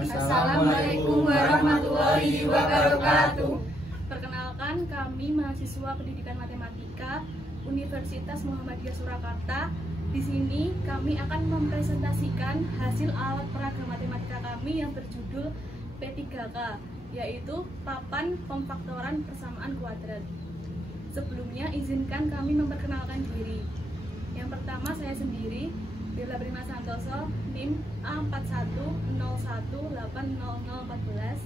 Assalamualaikum warahmatullahi wabarakatuh. Perkenalkan, kami mahasiswa Pendidikan Matematika Universitas Muhammadiyah Surakarta. Di sini kami akan mempresentasikan hasil alat peraga matematika kami yang berjudul P3K, yaitu papan pemfaktoran persamaan kuadrat. Sebelumnya izinkan kami memperkenalkan diri. Yang pertama, saya sendiri, Bella Prima Santoso, NIM A4101800014.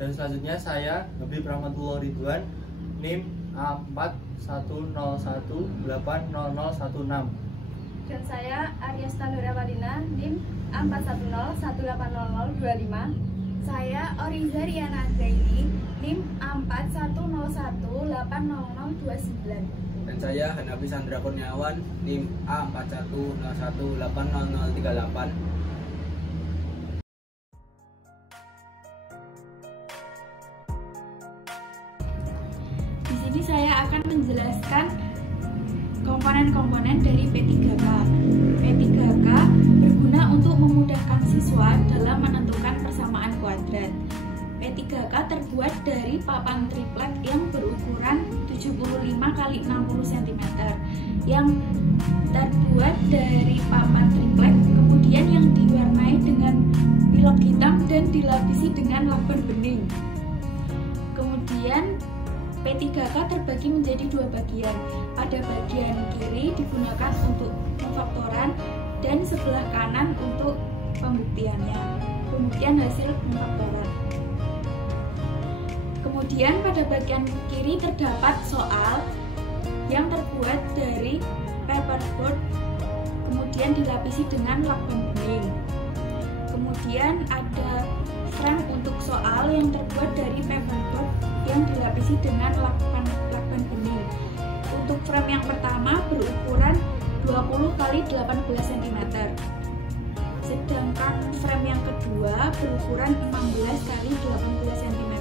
Dan selanjutnya saya Habib Rahmatullah Ridwan, NIM A4101800016. Dan saya Arya Standora Walina, NIM A410180025. Saya Oriza Riana Zaini, NIM A4101800029. Dan saya Hanafi Sandra Kurniawan, NIM A4101800038. Di sini saya akan menjelaskan komponen-komponen dari P3K. P3K berguna untuk memudahkan siswa dalam menentukan persamaan kuadrat. P3K terbuat dari papan triplek yang berukuran 75 x 60 cm yang terbuat dari papan triplek, kemudian yang diwarnai dengan pilok hitam dan dilapisi dengan lakban bening. Kemudian P3K terbagi menjadi dua bagian. Pada bagian kiri digunakan untuk pemfaktoran dan sebelah kanan untuk pembuktian hasil pemfaktoran. Kemudian pada bagian kiri terdapat soal yang terbuat dari paperboard, kemudian dilapisi dengan lakban bening. Kemudian ada frame untuk soal yang terbuat dari paperboard yang dilapisi dengan lakban bening. Untuk frame yang pertama berukuran 20 x 18 cm. Sedangkan frame yang kedua berukuran 16 x 18 cm.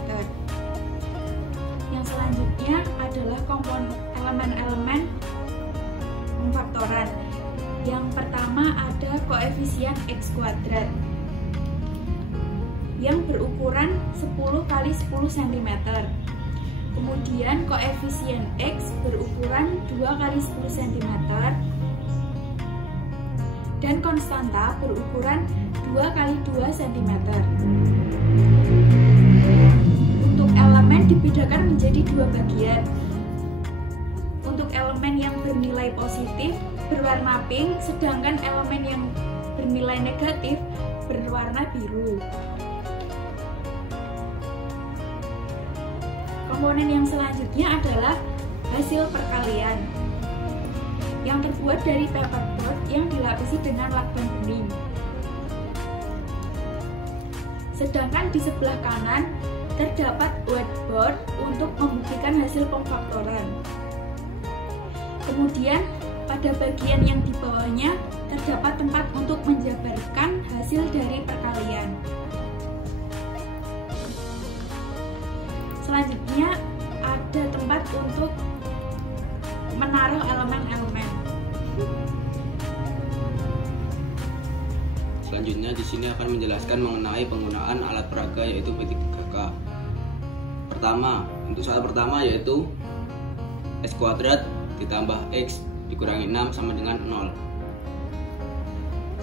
Yang selanjutnya adalah elemen-elemen pemfaktoran. Yang pertama ada koefisien X kuadrat yang berukuran 10 x 10 cm. Kemudian koefisien X berukuran 2 x 10 cm. Dan konstanta berukuran 2 x 2 cm. Untuk elemen dibedakan menjadi dua bagian. Untuk elemen yang bernilai positif berwarna pink, sedangkan elemen yang bernilai negatif berwarna biru. Komponen yang selanjutnya adalah hasil perkalian yang terbuat dari paperboard yang dilapisi dengan lakban bening. Sedangkan di sebelah kanan terdapat whiteboard untuk membuktikan hasil pemfaktoran. Kemudian pada bagian yang di bawahnya terdapat tempat untuk menjabarkan hasil dari perkalian. Selanjutnya ada tempat untuk menaruh elemen-elemen. Selanjutnya di sini akan menjelaskan mengenai penggunaan alat peraga yaitu P3K. Pertama, untuk soal pertama yaitu X kuadrat ditambah X dikurangi 6 sama dengan 0.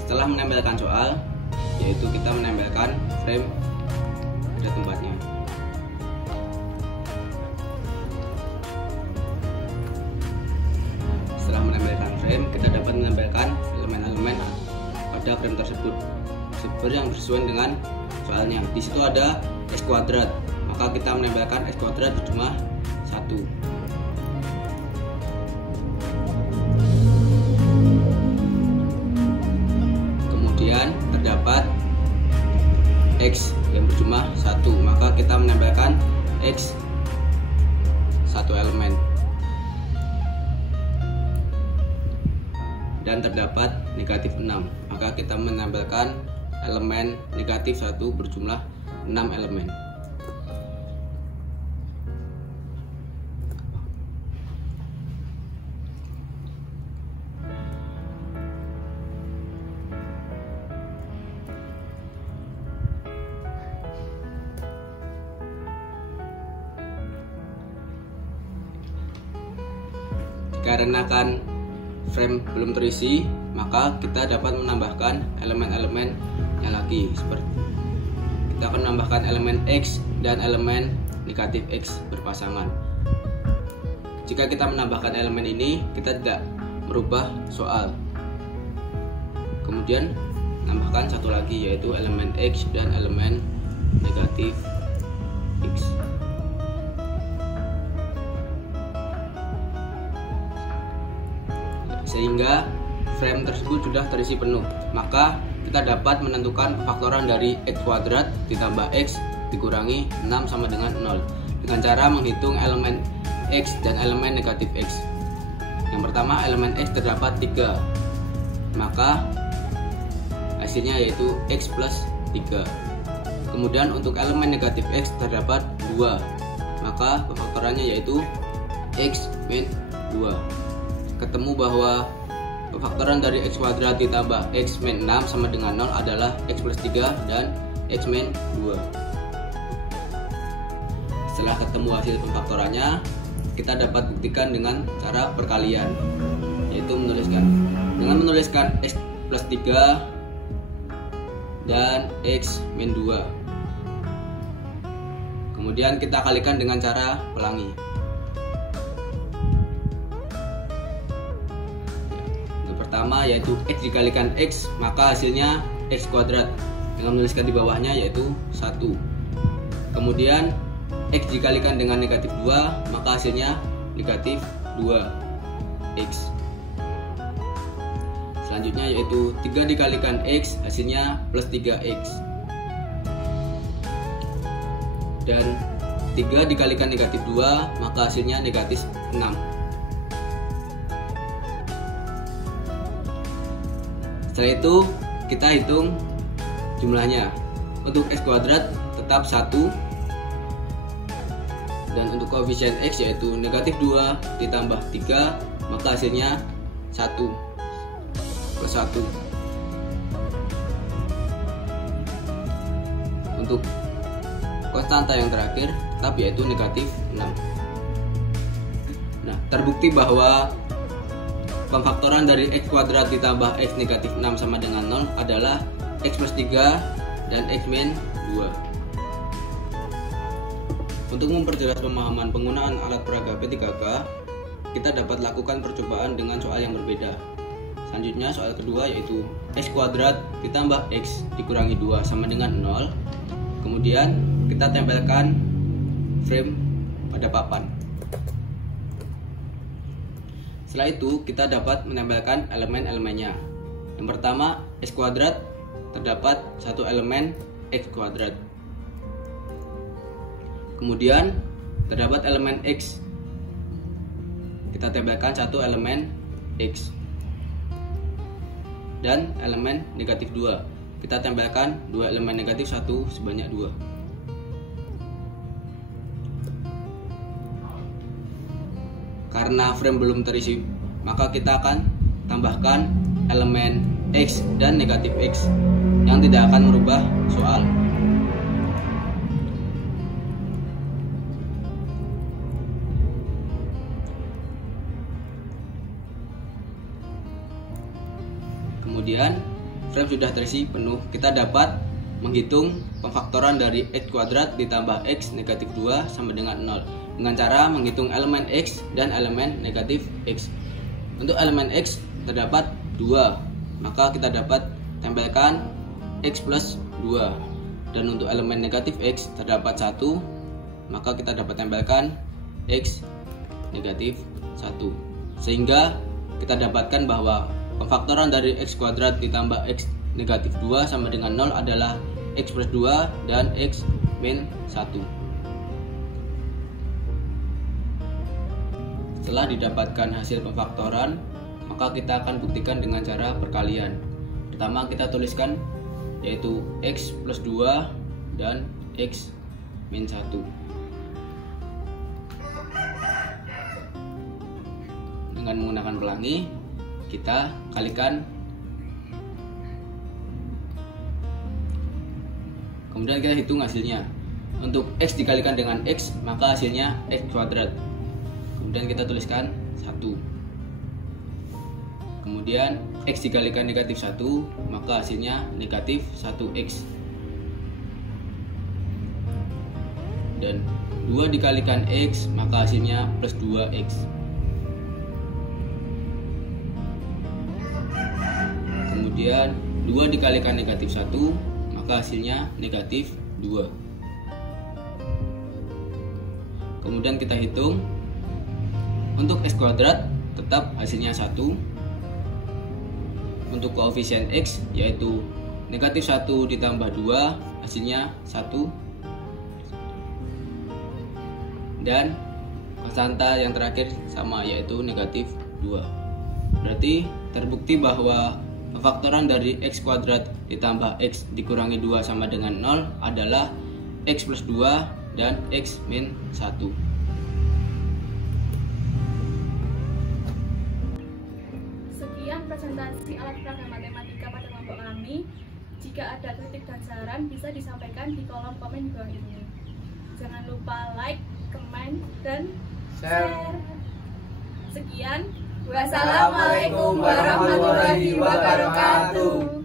Setelah menempelkan soal, yaitu kita menempelkan frame pada tempatnya. Setelah menempelkan frame, kita dapat menempelkan elemen-elemen pada frame tersebut yang bersesuaian dengan soalnya. Di situ ada X kuadrat, maka kita menempelkan X kuadrat berjumlah 1. Kemudian terdapat X yang berjumlah 1, maka kita menempelkan X satu elemen. Dan terdapat negatif 6, maka kita menempelkan elemen negatif 1 berjumlah 6 elemen. dikarenakan frame belum terisi, maka kita dapat menambahkan elemen-elemen yang lagi. Seperti kita akan menambahkan elemen X dan elemen negatif X berpasangan. Jika kita menambahkan elemen ini, kita tidak merubah soal. Kemudian tambahkan satu lagi, yaitu elemen X dan elemen negatif X. Sehingga frame tersebut sudah terisi penuh, maka kita dapat menentukan faktoran dari X kuadrat ditambah X dikurangi 6 sama dengan 0 dengan cara menghitung elemen X dan elemen negatif X. Yang pertama, elemen X terdapat 3, maka hasilnya yaitu X plus 3. Kemudian untuk elemen negatif X terdapat 2, maka pemfaktorannya yaitu X min 2. Ketemu bahwa pemfaktoran dari X kuadrat ditambah X min 6 sama dengan 0 adalah X plus 3 dan X min 2. Setelah ketemu hasil pemfaktorannya, kita dapat buktikan dengan cara perkalian, yaitu menuliskan X plus 3 dan X min 2. Kemudian kita kalikan dengan cara pelangi. Yang pertama yaitu X dikalikan X, maka hasilnya X kuadrat dengan menuliskan di bawahnya yaitu 1. Kemudian X dikalikan dengan negatif 2, maka hasilnya negatif 2X. Selanjutnya yaitu 3 dikalikan X, hasilnya plus 3X. Dan 3 dikalikan negatif 2, maka hasilnya negatif 6. Setelah itu kita hitung jumlahnya. Untuk X kuadrat tetap 1, dan untuk koefisien X yaitu negatif 2 ditambah 3, maka hasilnya 1 plus 1. Untuk konstanta yang terakhir tetap yaitu negatif 6. Nah, terbukti bahwa pemfaktoran dari X kuadrat ditambah X negatif 6 sama dengan 0 adalah X plus 3 dan X min 2. Untuk memperjelas pemahaman penggunaan alat peraga P3K, kita dapat lakukan percobaan dengan soal yang berbeda. Selanjutnya soal kedua yaitu X kuadrat ditambah X dikurangi 2 sama dengan 0. Kemudian kita tempelkan frame pada papan. Setelah itu kita dapat menempelkan elemen-elemennya. Yang pertama, X kuadrat terdapat satu elemen X kuadrat. Kemudian terdapat elemen X, kita tempelkan satu elemen X. Dan elemen negatif 2, kita tempelkan dua elemen negatif 1 sebanyak 2. Karena frame belum terisi, maka kita akan tambahkan elemen X dan negatif X yang tidak akan merubah soal. Kemudian frame sudah terisi penuh, kita dapat menghitung pemfaktoran dari X kuadrat ditambah X negatif 2 sama dengan 0 dengan cara menghitung elemen X dan elemen negatif X. Untuk elemen X terdapat 2, maka kita dapat tempelkan X plus 2. Dan untuk elemen negatif X terdapat 1, maka kita dapat tempelkan X negatif 1. Sehingga kita dapatkan bahwa pemfaktoran dari X kuadrat ditambah X negatif 2 sama dengan 0 adalah X plus 2 dan X min 1. Setelah didapatkan hasil pemfaktoran, maka kita akan buktikan dengan cara perkalian. Pertama kita tuliskan yaitu X plus 2 dan X min 1. Dengan menggunakan pelangi, kita kalikan, kemudian kita hitung hasilnya. Untuk X dikalikan dengan X, maka hasilnya X kuadrat. Kemudian kita tuliskan 1. Kemudian X dikalikan negatif 1, maka hasilnya negatif 1X. Dan 2 dikalikan X, maka hasilnya plus 2X. Kemudian 2 dikalikan negatif 1, maka hasilnya negatif 2. Kemudian kita hitung. Untuk X kuadrat tetap hasilnya 1. Untuk koefisien X yaitu negatif 1 ditambah 2, hasilnya 1. Dan konstanta yang terakhir sama, yaitu negatif 2. Berarti terbukti bahwa pemfaktoran dari X kuadrat ditambah X dikurangi 2 sama dengan 0 adalah X plus 2 dan X min 1. Sekian presentasi alat peraga matematika pada kelompok kami. Jika ada kritik dan saran bisa disampaikan di kolom komen di bawah ini. Jangan lupa like, komen, dan share. Sekian. Wassalamualaikum warahmatullahi wabarakatuh.